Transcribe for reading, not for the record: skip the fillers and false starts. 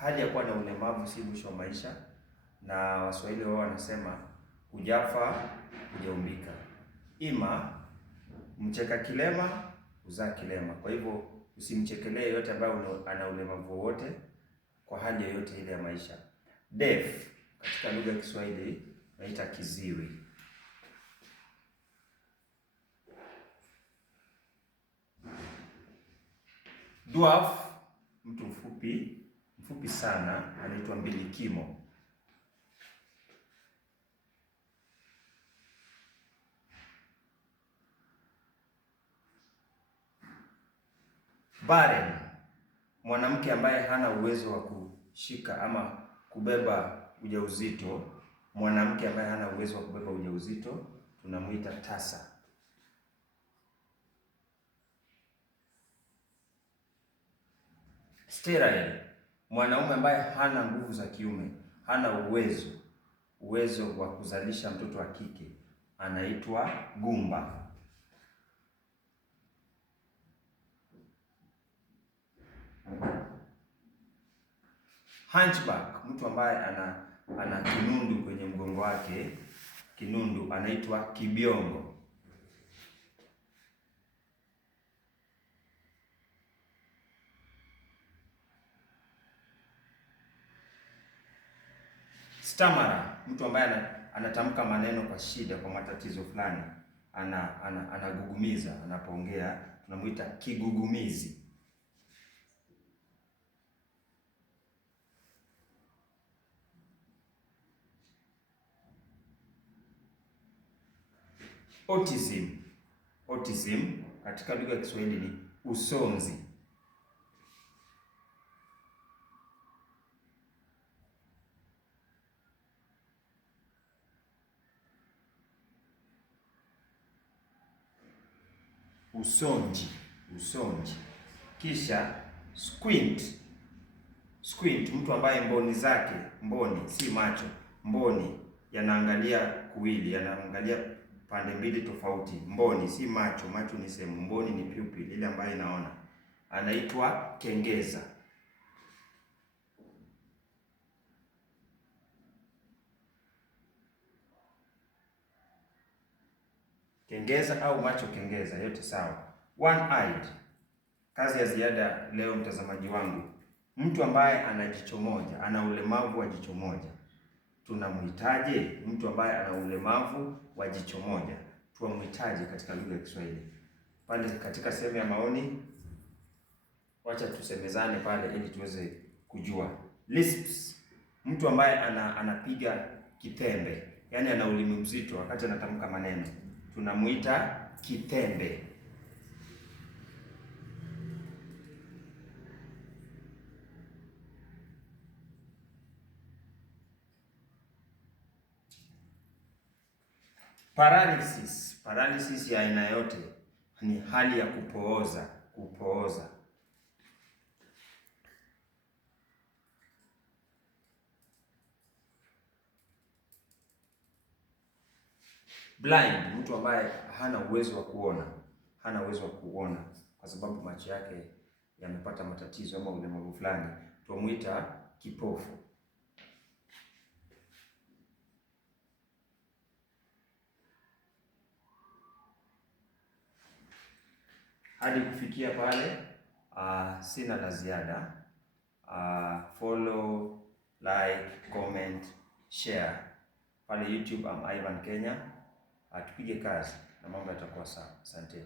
hali ya kuwa na ulemavu si mwisho wa maisha, na Waswahili wao wanasema hujafa hujaumbika. Ima mcheka kilema huzaa kilema. Kwa hivyo usimchekelee yote ambaye ana ulemavu wote kwa hali yoyote ile ya maisha. Deaf katika lugha ya Kiswahili naita kiziwi. Dwarf, mtu mfupi sana, anaitwa mbilikimo. Barren, mwanamke ambaye hana uwezo wa kushika ama kubeba ujauzito. Mwanamke ambaye hana uwezo wa kubeba ujauzito tunamuita tasa. Sterile, mwanaume ambaye hana nguvu za kiume, hana uwezo wa kuzalisha mtoto wa kike, anaitwa gumba. Hunchback, mtu ambaye ana kinundu kwenye mgongo wake, kinundu, anaitwa kibiongo. Stammerer, mtu ambaye anatamka maneno kwa shida, kwa matatizo fulani, anagugumiza anapoongea, tunamuita kigugumizi. Autism katika lugha ya Kiswahili ni usonzi. Usonji. Kisha squint, mtu ambaye mboni si macho, mboni yanaangalia kuwili, yanaangalia pande mbili tofauti. Mboni si macho, macho ni sehemu, mboni ni pupil, ile ambayo inaona, anaitwa kengeza. Kengeza au macho kengeza, yote sawa. One-eyed, kazi ya ziada leo mtazamaji wangu, mtu ambaye ana jicho moja, ana ulemavu wa jicho moja, tunamhitaje? Mtu ambaye ana ulemavu wa jicho moja tunamhitaje katika lugha ya Kiswahili? Pale katika sehemu ya maoni, wacha tusemezane pale ili tuweze kujua. Lisps, mtu ambaye anapiga kitembe, yani ana ulimi mzito wakati anatamka maneno, tunamuita kitembe. Paralysis ya aina yote ni hali ya kupooza. Blind, mtu ambaye hana uwezo wa kuona kwa sababu macho yake yamepata matatizo ama ulemavu fulani, tumuita kipofu. Hadi kufikia pale, sina la ziada. Follow, like, comment, share pale YouTube. Ivan Kenya. Tupige kazi na mambo yatakuwa sawa. Asante.